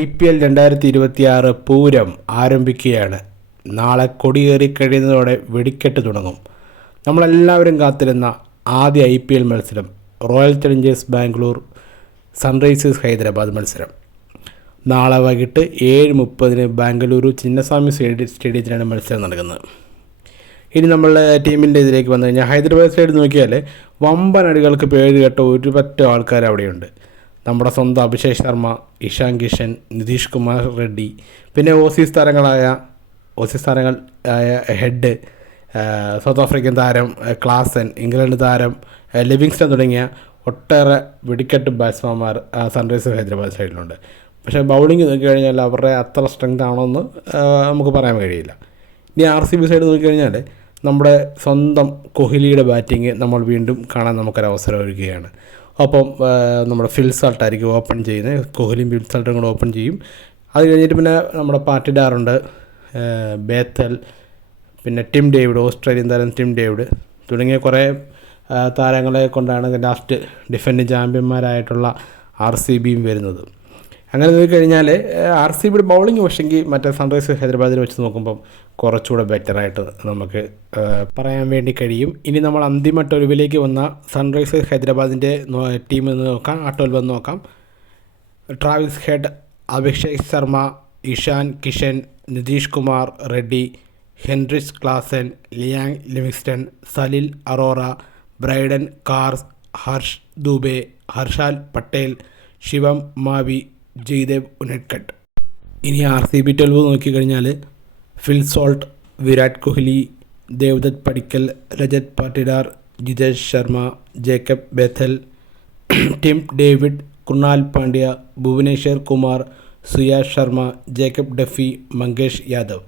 IPL 2026 Pooram ആരംഭിക്കുകയാണ്. നാളെ കൊടിയേറി കഴിയുന്നതോടെ വെടിക്കെട്ട് തുടങ്ങും. നമ്മളെല്ലാവരും കാത്തിരുന്ന ആദ്യ IPL മത്സരം royal Challengers Bangalore Sunrisers Hyderabad മത്സരം നാളെ വൈകിട്ട് 7:30 ബാംഗ്ലൂരു ചിന്നസ്വാമി സ്റ്റേഡിയത്തിലാണ് മത്സരം നടക്കുന്നത്. ഇനി നമ്മളുടെ ടീമിൻ്റെ ഇതിലേക്ക് വന്നു കഴിഞ്ഞാൽ ഹൈദരാബാദ് സൈഡ് നോക്കിയാൽ വമ്പൻ അടികൾക്ക് പേര് കേട്ട ഒരു പറ്റ ആൾക്കാർ അവിടെയുണ്ട്. നമ്മുടെ സ്വന്തം അഭിഷേക് ശർമ്മ, ഇഷാൻ കിഷൻ, നിതീഷ് കുമാർ റെഡ്ഡി, പിന്നെ ഓസീസ് താരങ്ങളായ ഹെഡ്, സൗത്ത് ആഫ്രിക്കൻ താരം ക്ലാസൻ, ഇംഗ്ലണ്ട് താരം ലിവിങ്സ്റ്റൺ തുടങ്ങിയ ഒട്ടേറെ വെടിക്കെട്ട് ബാറ്റ്സ്മാൻമാർ സൺറൈസേഴ്സ് ഹൈദരാബാദ് സൈഡിലുണ്ട്. പക്ഷേ ബൗളിംഗ് നോക്കിക്കഴിഞ്ഞാൽ അവരുടെ അത്ര സ്ട്രെങ്ത് ആണോ എന്ന് നമുക്ക് പറയാൻ കഴിയില്ല. ഇനി RCB സൈഡ് നോക്കിക്കഴിഞ്ഞാൽ നമ്മുടെ സ്വന്തം കോഹ്ലിയുടെ ബാറ്റിംഗ് നമ്മൾ വീണ്ടും കാണാൻ നമുക്കൊരവസരം ഒരുക്കുകയാണ്. ഒപ്പം നമ്മുടെ ഫിൽ സൾട്ട് ആയിരിക്കും ഓപ്പൺ ചെയ്യുന്നത്. കോഹ്ലിയും ഫിൽ സൾട്ടും കൂടെ ഓപ്പൺ ചെയ്യും. അത് കഴിഞ്ഞിട്ട് പിന്നെ നമ്മുടെ പാറ്റിഡാറുണ്ട്, ബേത്തൽ, പിന്നെ ടിം ഡേവിഡ്, ഓസ്ട്രേലിയൻ താരം ടിം ഡേവിഡ് തുടങ്ങിയ കുറേ താരങ്ങളെ കൊണ്ടാണ് ലാസ്റ്റ് ഡിഫൻഡിങ് ചാമ്പ്യന്മാരായിട്ടുള്ള RCBയും വരുന്നത്. അങ്ങനെ നോക്കിക്കഴിഞ്ഞാൽ RCBയുടെ ബൗളിംഗ് പക്ഷെങ്കിൽ മറ്റേ സൺറൈസേഴ്സ് ഹൈദരാബാദിൽ വെച്ച് നോക്കുമ്പം കുറച്ചുകൂടെ ബെറ്ററായിട്ട് നമുക്ക് പറയാൻ വേണ്ടി കഴിയും. ഇനി നമ്മൾ അന്തിമ 12 വന്ന സൺറൈസേഴ്സ് ഹൈദരാബാദിൻ്റെ ടീം എന്ന് നോക്കാം. ആ 12 വന്ന് നോക്കാം. Travis Head, Abhishek Sharma, Ishan Kishan, Nitish Kumar Reddy, Heinrich Klaasen, Liam Livingstone, Salil Arora, Brydon Carse, Harsh Dubey, Harshal Patel, Shivam Mavi, Jaydev Unadkat. ഇനി RCB 12 നോക്കിക്കഴിഞ്ഞാൽ Phil Salt, Virat Kohli, Devdutt Padikkal, Rajat Patidar, Jitesh Sharma, Jacob Bethell, Tim David, Krunal Pandya, Bhuvneshwar Kumar, Suyash Sharma, Jacob Duffy, Mangesh Yadav.